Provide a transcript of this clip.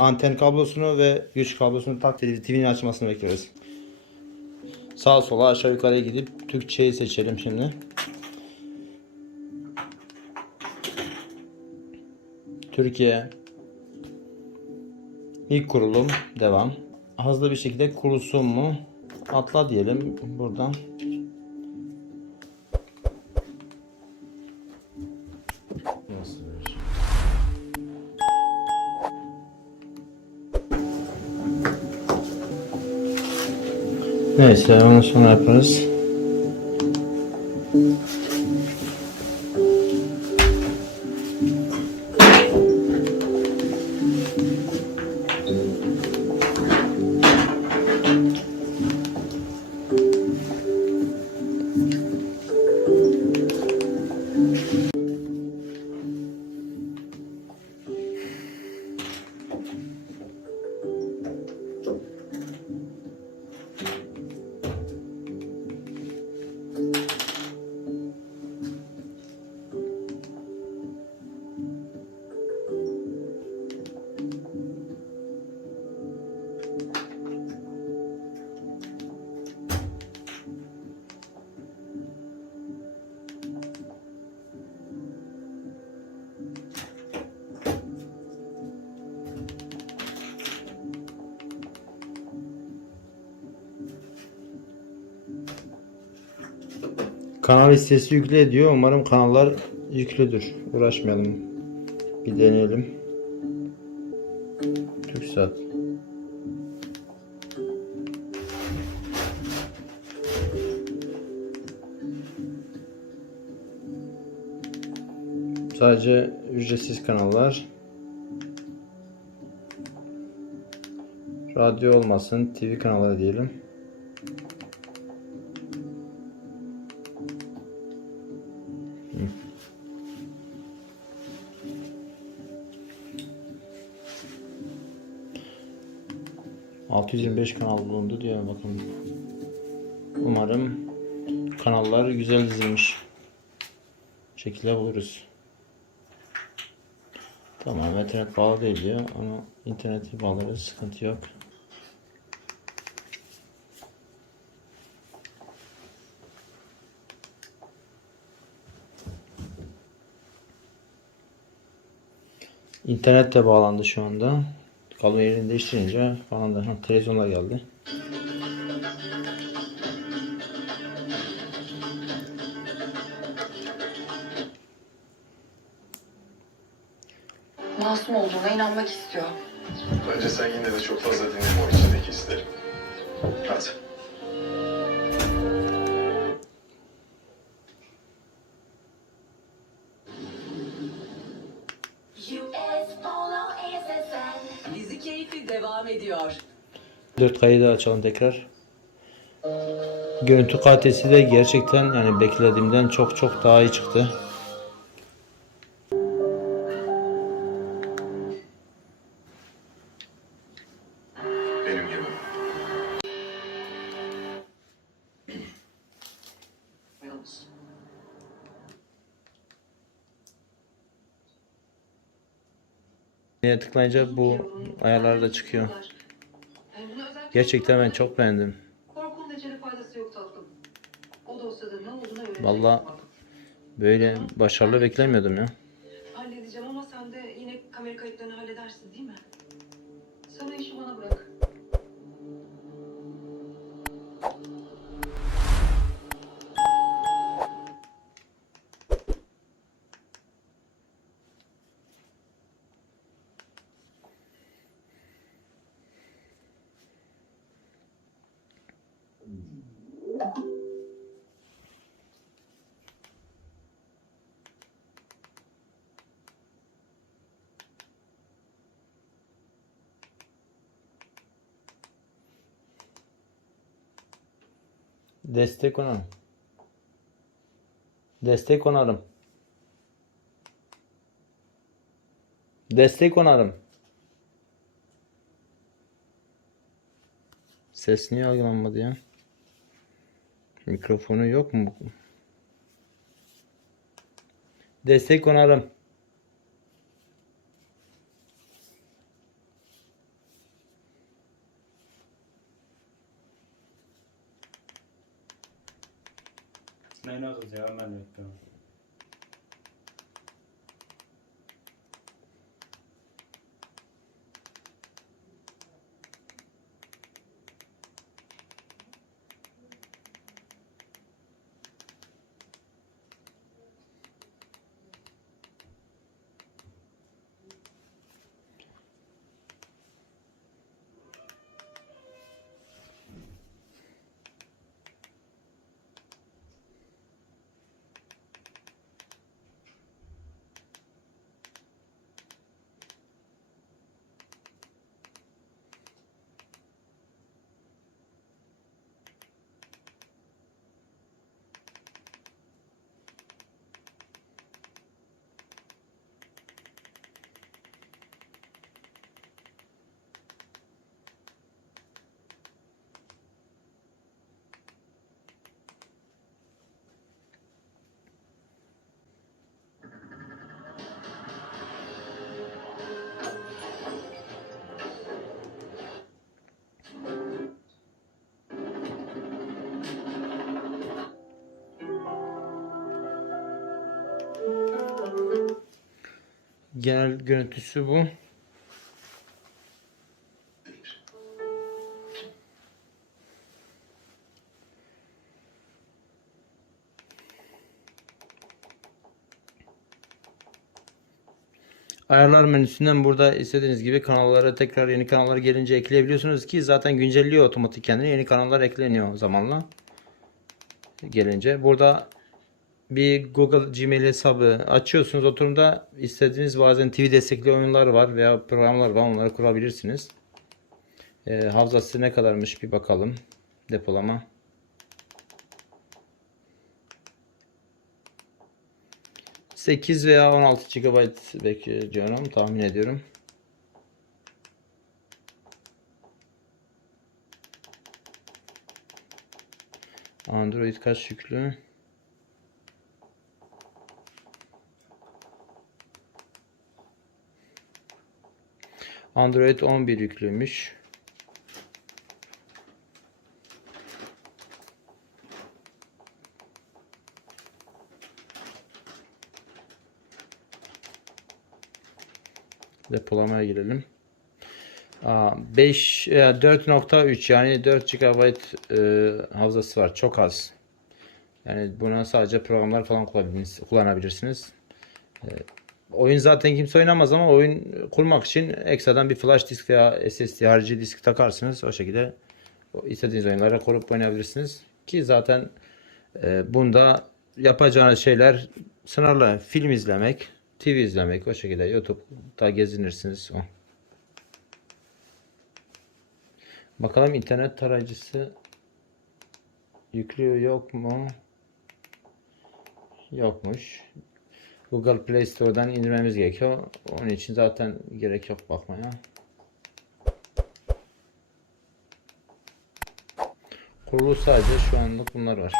anten kablosunu ve güç kablosunu tak dedi. TV'nin açmasını bekliyoruz. Sağa sola aşağı yukarıya gidip Türkçeyi seçelim şimdi. Türkiye İlk kurulum devam. Hızlı bir şekilde kurulsun mu? Atla diyelim buradan. Neyse onu sonra yaparız. Kanal listesi yükle diyor. Umarım kanallar yüklüdür. Uğraşmayalım. Bir deneyelim. TürkSat. Sadece ücretsiz kanallar. Radyo olmasın. TV kanalları diyelim. ...625 kanal bulundu diyor bakın. Umarım kanallar güzel dizilmiş. Şekilde buluruz. Tamam internet bağlı değil diyor ama interneti bağlarız sıkıntı yok. İnternet de bağlandı şu anda. Kablo yerini değiştirince bağlandı. Ha, televizyonlar geldi. Masum olduğuna inanmak istiyor. Bence sen yine de çok fazla dinleme o içindeki hisleri. Hadi. Devam ediyor. 4K'yı da açalım tekrar. Görüntü kalitesi de gerçekten yani beklediğimden çok çok daha iyi çıktı. Yine tıklayınca bu ayarlar da çıkıyor. Gerçekten ben çok beğendim. Vallahi böyle başarılı beklemiyordum ya. Halledeceğim ama sen de yine kamera kayıtlarını halledersin değil mi? Sen o işi bana bırak. Destek onarım. Destek onarım. Destek onarım. Ses niye algılanmadı ya? Mikrofonu yok mu? Destek onarım. Genel görüntüsü bu. Ayarlar menüsünden burada istediğiniz gibi kanallara tekrar yeni kanallar gelince ekleyebiliyorsunuz ki zaten güncelliyor otomatik kendini. Yeni kanallar ekleniyor zamanla. Gelince burada bir Google Gmail hesabı açıyorsunuz. Oturumda istediğiniz bazen TV destekli oyunlar var veya programlar var. Onları kurabilirsiniz. Ee, havzası ne kadarmış bir bakalım. Depolama. ...8 veya 16 GB bekliyorum tahmin ediyorum. Android kaç yüklü? Android 11 yüklüymüş. Depolamaya girelim. Aa, 5 e, 4.3 yani 4 GB e, havzası var. Çok az. Yani buna sadece programlar falan kullanabilirsiniz. kullanabilirsiniz. E, oyun zaten kimse oynamaz ama oyun kurmak için ekstradan bir flash disk veya SSD harici disk takarsınız. O şekilde istediğiniz oyunlara kurup oynayabilirsiniz. Ki zaten e, bunda yapacağınız şeyler sınırlı. Film izlemek, TV izlemek o şekilde YouTube'da gezinirsiniz. O. Bakalım internet tarayıcısı yüklüyor yok mu? Yokmuş. Google Play Store'dan indirmemiz gerekiyor. Onun için zaten gerek yok bakmaya. Kurulu sadece şu anlık bunlar var.